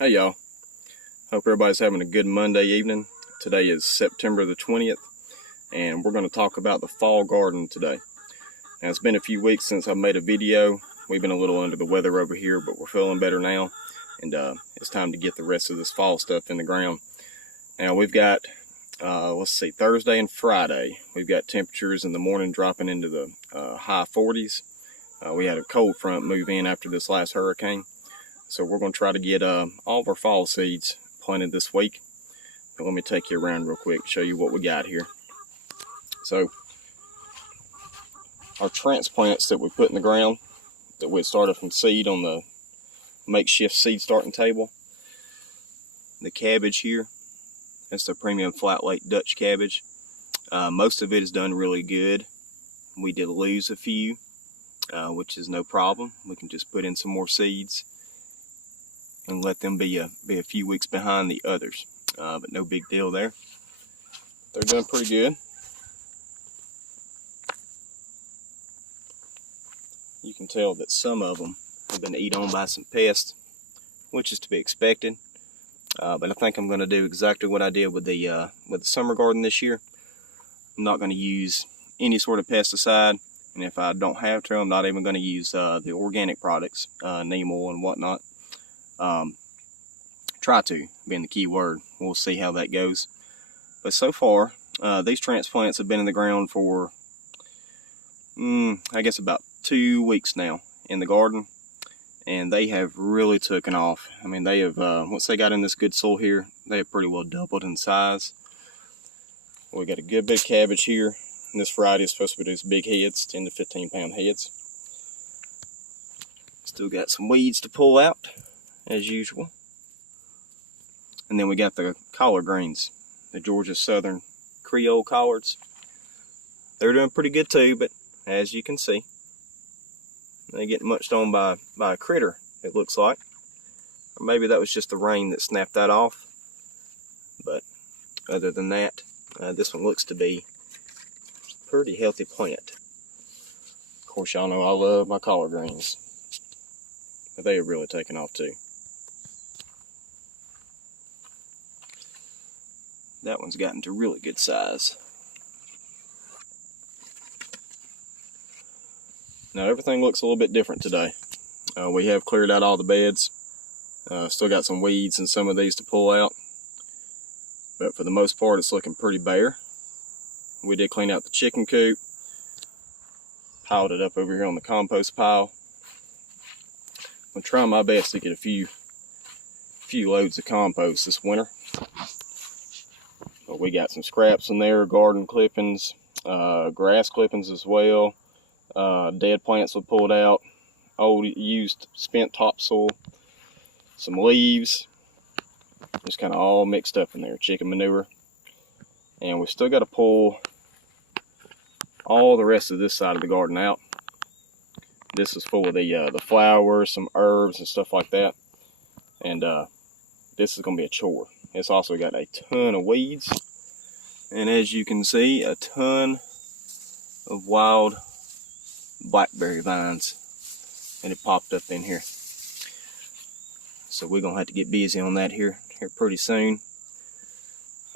Hey y'all, hope everybody's having a good Monday evening. Today is September the 20th, and we're going to talk about the fall garden today. Now, it's been a few weeks since I made a video. We've been a little under the weather over here, but we're feeling better now, and it's time to get the rest of this fall stuff in the ground. Now, we've got, Thursday and Friday. We've got temperatures in the morning dropping into the high 40s. We had a cold front move in after this last hurricane. So we're going to try to get all of our fall seeds planted this week. But let me take you around real quick, show you what we got here. So our transplants that we put in the ground, that we started from seed on the makeshift seed starting table. The cabbage here, that's the premium flat lake Dutch cabbage. Most of it is done really good. We did lose a few, which is no problem. We can just put in some more seeds and let them be a few weeks behind the others, but no big deal there. They're doing pretty good. You can tell that some of them have been eaten on by some pests, which is to be expected. But I think I'm going to do exactly what I did with the summer garden this year. I'm not going to use any sort of pesticide, and if I don't have to, I'm not even going to use the organic products, neem oil and whatnot. Try to, being the key word. We'll see how that goes. But so far, these transplants have been in the ground for, I guess about 2 weeks now in the garden. And they have really taken off. I mean, they have, once they got in this good soil here, they have pretty well doubled in size. We got a good big cabbage here. And this variety is supposed to be these big heads, 10 to 15 pound heads. Still got some weeds to pull out, as usual. And then we got the collard greens, the Georgia Southern Creole collards. They're doing pretty good too, but as you can see, they get munched on by a critter, it looks like. Or maybe that was just the rain that snapped that off. But other than that, this one looks to be a pretty healthy plant. Of course, y'all know I love my collard greens, but they have really taken off too. That one's gotten to really good size. Now everything looks a little bit different today. We have cleared out all the beds. Still got some weeds and some of these to pull out. But for the most part, it's looking pretty bare. We did clean out the chicken coop. Piled it up over here on the compost pile. I'm trying my best to get a few loads of compost this winter. But we got some scraps in there, garden clippings, grass clippings as well. Dead plants we pulled out, old used spent topsoil, some leaves, just kind of all mixed up in there, chicken manure. And we still got to pull all the rest of this side of the garden out. This is full of the flowers, some herbs and stuff like that. And this is going to be a chore. It's also got a ton of weeds. And as you can see, a ton of wild blackberry vines. And it popped up in here. So we're going to have to get busy on that here pretty soon.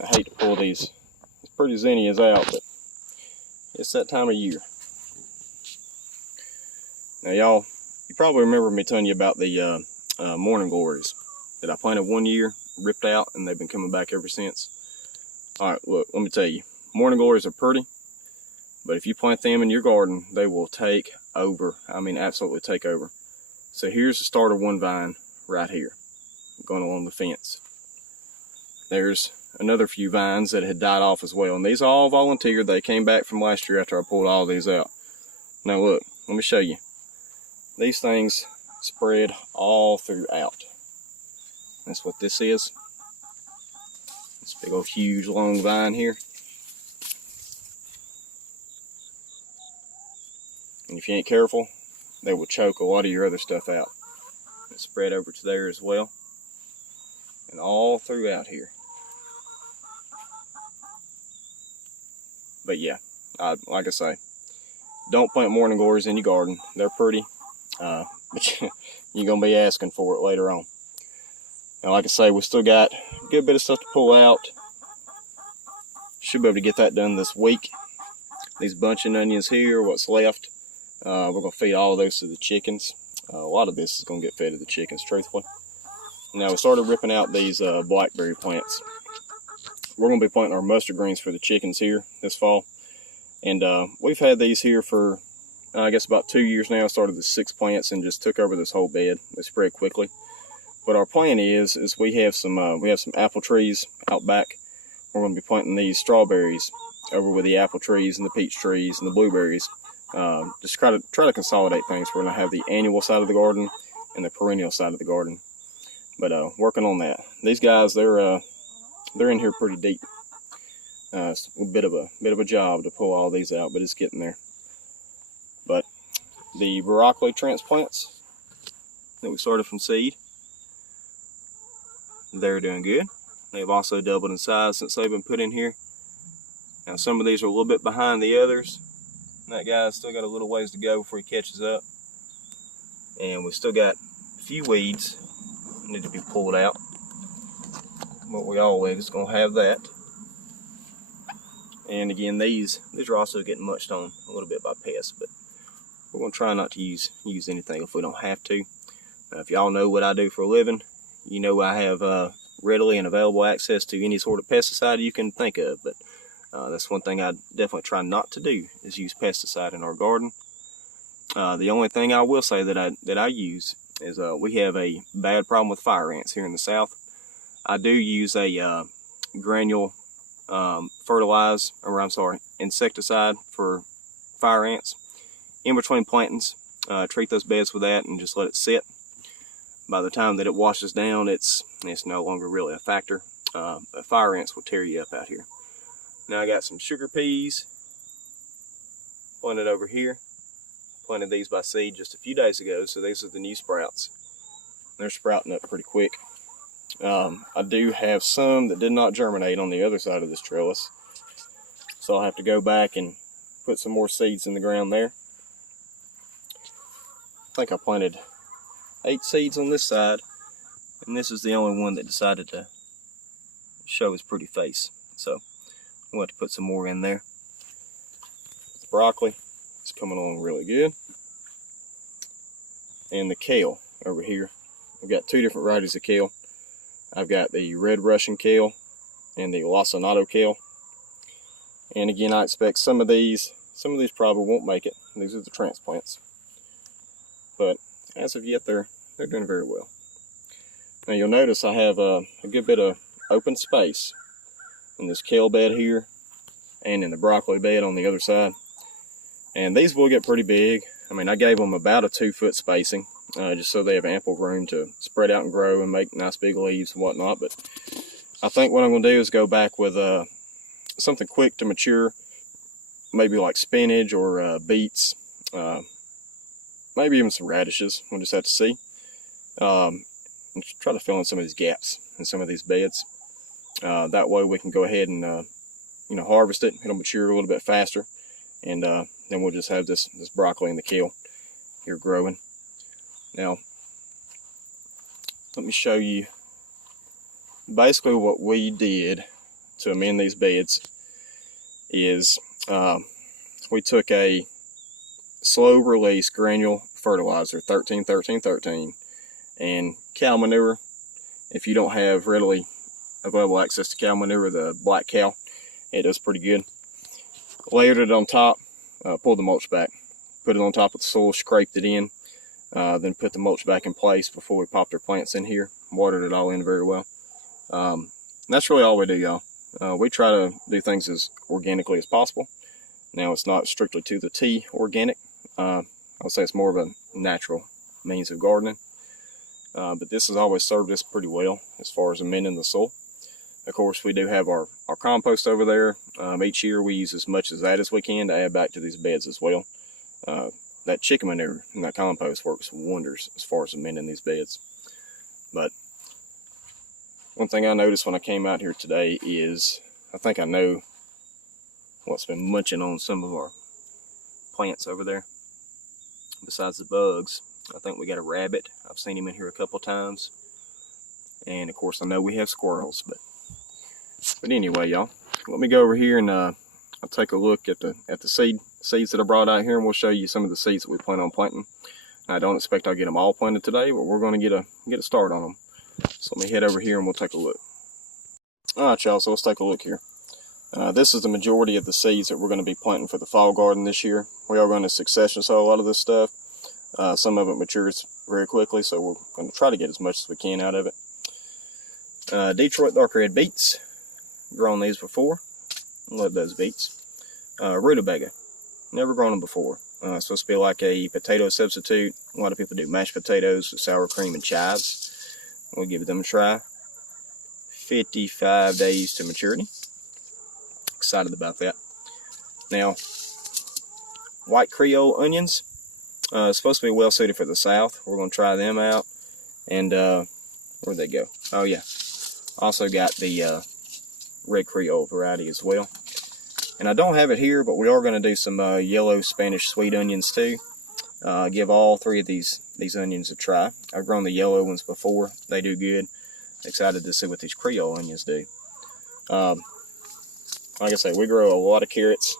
I hate to pull these pretty zinnias out, but it's that time of year. Now y'all, you probably remember me telling you about the morning glories that I planted one year, ripped out, and they've been coming back ever since. Alright, look, let me tell you, morning glories are pretty, but if you plant them in your garden, they will take over. I mean, absolutely take over. So here's the start of one vine right here, going along the fence. There's another few vines that had died off as well, and these all volunteered. They came back from last year after I pulled all these out. Now look, let me show you. These things spread all throughout. That's what this is. This big old huge long vine here. And if you ain't careful, they will choke a lot of your other stuff out. It spread over to there as well. And all throughout here. But yeah, like I say, don't plant morning glories in your garden. They're pretty, but you're going to be asking for it later on. Now, like I say, we still got a good bit of stuff to pull out. Should be able to get that done this week. These bunching onions here, what's left, we're going to feed all of those to the chickens. A lot of this is going to get fed to the chickens, truthfully. Now, we started ripping out these blackberry plants. We're going to be planting our mustard greens for the chickens here this fall. And we've had these here for, I guess, about 2 years now. Started with 6 plants and just took over this whole bed. They spread quickly. But our plan is we have some apple trees out back. We're going to be planting these strawberries over with the apple trees and the peach trees and the blueberries. Just try to consolidate things. We're going to have the annual side of the garden and the perennial side of the garden. But working on that. These guys, they're in here pretty deep. It's a bit of a job to pull all these out, but it's getting there. But the broccoli transplants that we started from seed, they're doing good. They've also doubled in size since they've been put in here. Now some of these are a little bit behind the others. That guy's still got a little ways to go before he catches up. And we've still got a few weeds that need to be pulled out. But we always gonna have that. And again, these are also getting munched on a little bit by pests, but we're gonna try not to use anything if we don't have to. If y'all know what I do for a living, you know I have readily and available access to any sort of pesticide you can think of, but that's one thing I definitely try not to do, is use pesticide in our garden. The only thing I will say that I use is we have a bad problem with fire ants here in the south. I do use a granule insecticide for fire ants. In between plantings, treat those beds with that and just let it sit. By the time that it washes down, it's no longer really a factor. The fire ants will tear you up out here. Now I got some sugar peas planted over here. Planted these by seed just a few days ago, so these are the new sprouts. They're sprouting up pretty quick. I do have some that did not germinate on the other side of this trellis, so I'll have to go back and put some more seeds in the ground there. I think I planted 8 seeds on this side, and this is the only one that decided to show his pretty face, so I'm going to put some more in there. The broccoli is coming along really good, and the kale over here. I've got 2 different varieties of kale. I've got the red Russian kale and the lacinato kale. And again, I expect some of these probably won't make it. These are the transplants. But as of yet, they're doing very well. Now you'll notice I have a good bit of open space in this kale bed here and in the broccoli bed on the other side. And these will get pretty big. I mean, I gave them about a 2-foot spacing. Just so they have ample room to spread out and grow and make nice big leaves and whatnot. But I think what I'm going to do is go back with something quick to mature, maybe like spinach or beets, maybe even some radishes. We'll just have to see. And try to fill in some of these gaps in some of these beds. That way we can go ahead and harvest it. It'll mature a little bit faster, and then we'll just have this broccoli and the kale here growing. Now, let me show you basically what we did to amend these beds is we took a slow release granule fertilizer, 13-13-13, and cow manure. If you don't have readily available access to cow manure, the black cow, it does pretty good. Layered it on top, pulled the mulch back, put it on top of the soil, scraped it in. Then put the mulch back in place before we popped our plants in here. Watered it all in very well. That's really all we do, y'all. We try to do things as organically as possible. Now, it's not strictly to the T organic. I would say it's more of a natural means of gardening. But this has always served us pretty well as far as amending the soil. Of course, we do have our compost over there. Each year we use as much of that as we can to add back to these beds as well. That chicken manure and that compost works wonders as far as amending these beds. But one thing I noticed when I came out here today is I think I know what's been munching on some of our plants over there. Besides the bugs, I think we got a rabbit. I've seen him in here a couple times. And of course I know we have squirrels, but anyway, y'all, let me go over here and I'll take a look at the seeds that I brought out here, and we'll show you some of the seeds that we plan on planting. I don't expect I'll get them all planted today, but we're going to get a start on them. So let me head over here and we'll take a look. Alright, y'all, so let's take a look here. This is the majority of the seeds that we're going to be planting for the fall garden this year. We are going to succession sow a lot of this stuff. Some of it matures very quickly, so we're going to try to get as much as we can out of it. Detroit dark red beets. Grown these before. Love those beets. Rutabaga. Never grown them before. It's supposed to be like a potato substitute. A lot of people do mashed potatoes with sour cream and chives. We'll give them a try. 55 days to maturity. Excited about that. Now, white Creole onions. Supposed to be well suited for the south. We're going to try them out. And where'd they go? Oh yeah. Also got the red Creole variety as well. And I don't have it here, but we are going to do some yellow Spanish sweet onions too. Give all three of these onions a try. I've grown the yellow ones before. They do good. Excited to see what these Creole onions do. Like I say, we grow a lot of carrots.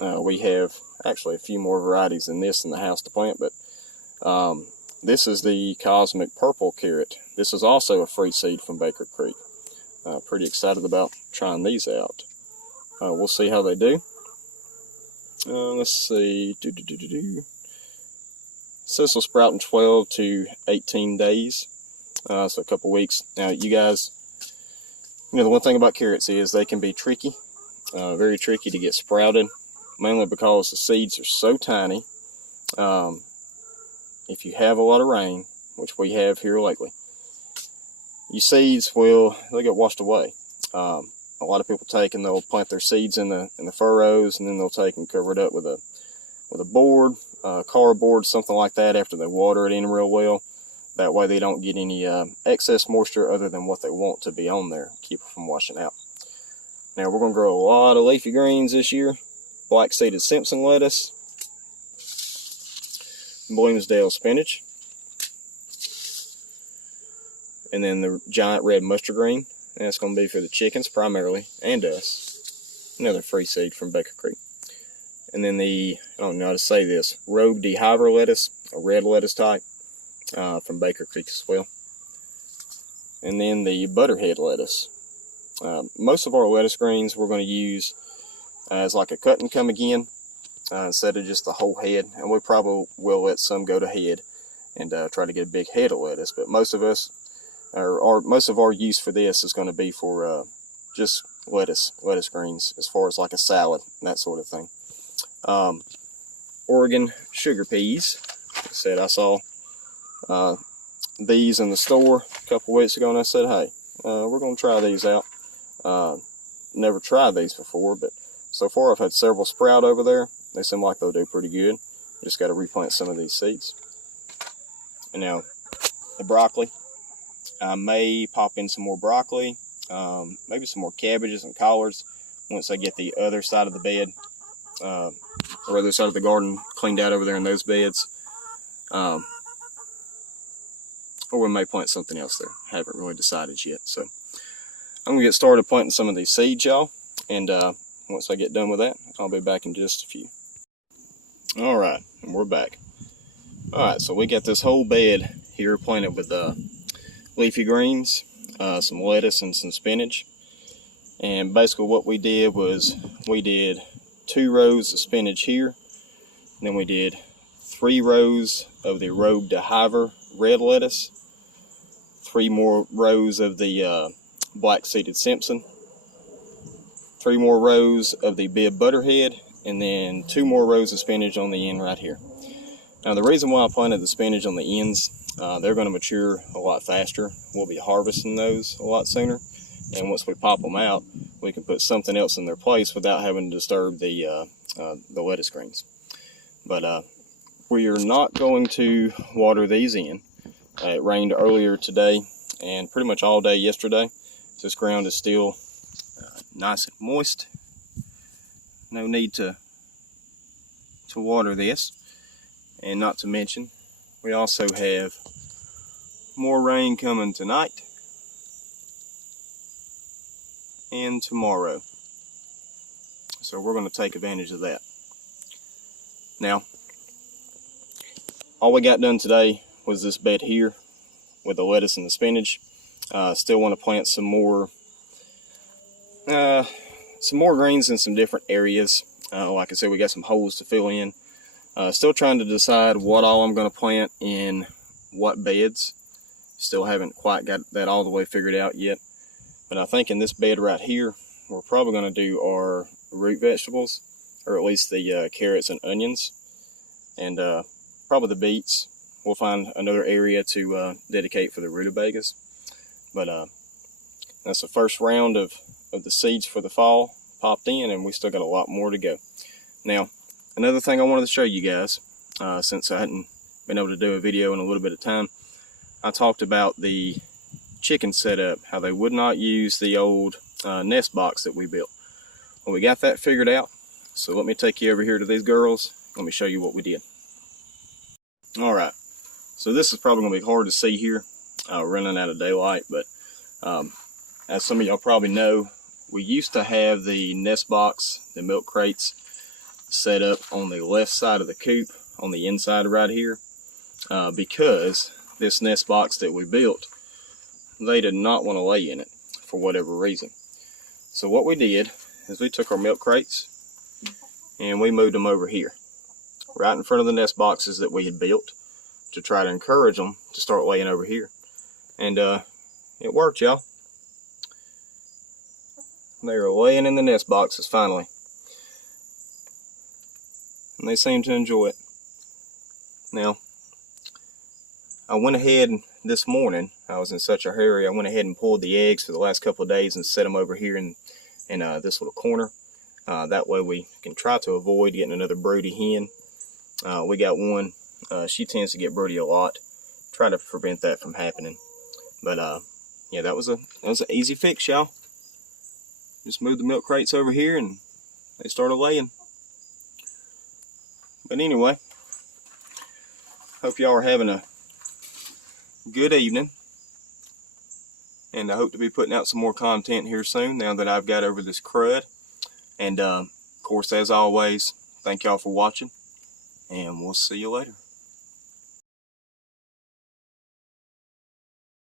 We have actually a few more varieties than this in the house to plant, but this is the Cosmic Purple Carrot. This is also a free seed from Baker Creek. Pretty excited about trying these out. We'll see how they do. Let's see. This will sprout in 12 to 18 days. So a couple weeks. Now, you guys, the one thing about carrots is they can be tricky. Very tricky to get sprouted. Mainly because the seeds are so tiny. If you have a lot of rain, which we have here lately, your seeds they'll get washed away. A lot of people take and they'll plant their seeds in the furrows, and then they'll take and cover it up with a board, cardboard, something like that after they water it in real well. That way they don't get any excess moisture other than what they want to be on there, keep it from washing out. Now we're going to grow a lot of leafy greens this year. Black seeded Simpson lettuce, Bloomsdale spinach, and then the giant red mustard green. And that's going to be for the chickens primarily, and us. Another free seed from Baker Creek. And then I don't know how to say this, Rogue de Havre lettuce, a red lettuce type, from Baker Creek as well. And then the butterhead lettuce. Most of our lettuce greens we're going to use as like a cut and come again, instead of just the whole head. And we probably will let some go to head and try to get a big head of lettuce. But most of our use for this is going to be for just lettuce greens, as far as like a salad and that sort of thing. Oregon sugar peas. Like I said, I saw these in the store a couple weeks ago, and I said, hey, we're going to try these out. Never tried these before, but so far I've had several sprout over there. They seem like they'll do pretty good. Just got to replant some of these seeds. And now the broccoli. I may pop in some more broccoli, maybe some more cabbages and collards once I get the other side of the bed, or other side of the garden cleaned out over there in those beds. Or we may plant something else there. I haven't really decided yet. So I'm going to get started planting some of these seeds, y'all. And once I get done with that, I'll be back in just a few. Alright, and we're back. Alright, so we got this whole bed here planted with leafy greens, some lettuce, and some spinach. And basically what we did was we did 2 rows of spinach here, and then we did 3 rows of the Rogue de Havre red lettuce, 3 more rows of the black seeded Simpson, 3 more rows of the Bib Butterhead, and then 2 more rows of spinach on the end right here. Now the reason why I planted the spinach on the ends, they're going to mature a lot faster. We'll be harvesting those a lot sooner, and once we pop them out, we can put something else in their place without having to disturb the lettuce greens. But we are not going to water these in. It rained earlier today and pretty much all day yesterday. This ground is still nice and moist. No need to water this. And not to mention, we also have more rain coming tonight. and tomorrow. So we're going to take advantage of that. Now, all we got done today was this bed here with the lettuce and the spinach. Still want to plant some more greens in some different areas. Like I said, we got some holes to fill in. Still trying to decide what all I'm going to plant in what beds. Still haven't quite got that all the way figured out yet. But I think in this bed right here, we're probably going to do our root vegetables, or at least the carrots and onions, and probably the beets. We'll find another area to dedicate for the rutabagas. But that's the first round of the seeds for the fall popped in, and we still got a lot more to go. Now, another thing I wanted to show you guys, since I hadn't been able to do a video in a little bit of time, I talked about the chicken setup, how they would not use the old nest box that we built. Well, we got that figured out, so let me take you over here to these girls. Let me show you what we did. Alright, so this is probably going to be hard to see here, running out of daylight, but as some of y'all probably know, we used to have the nest box, the milk crates, set up on the left side of the coop, on the inside right here, because this nest box that we built, they did not want to lay in it for whatever reason. So what we did is we took our milk crates and we moved them over here, right in front of the nest boxes that we had built, to try to encourage them to start laying over here. And it worked, y'all. They are laying in the nest boxes finally, and they seem to enjoy it. Now, I went ahead this morning, I was in such a hurry, I went ahead and pulled the eggs for the last couple of days and set them over here in this little corner. That way we can try to avoid getting another broody hen. We got one, she tends to get broody a lot. Try to prevent that from happening. But yeah, that was an easy fix, y'all. Just moved the milk crates over here and they started laying. But anyway, hope y'all are having a good evening, and I hope to be putting out some more content here soon now that I've got over this crud. And of course, as always, thank y'all for watching, and we'll see you later.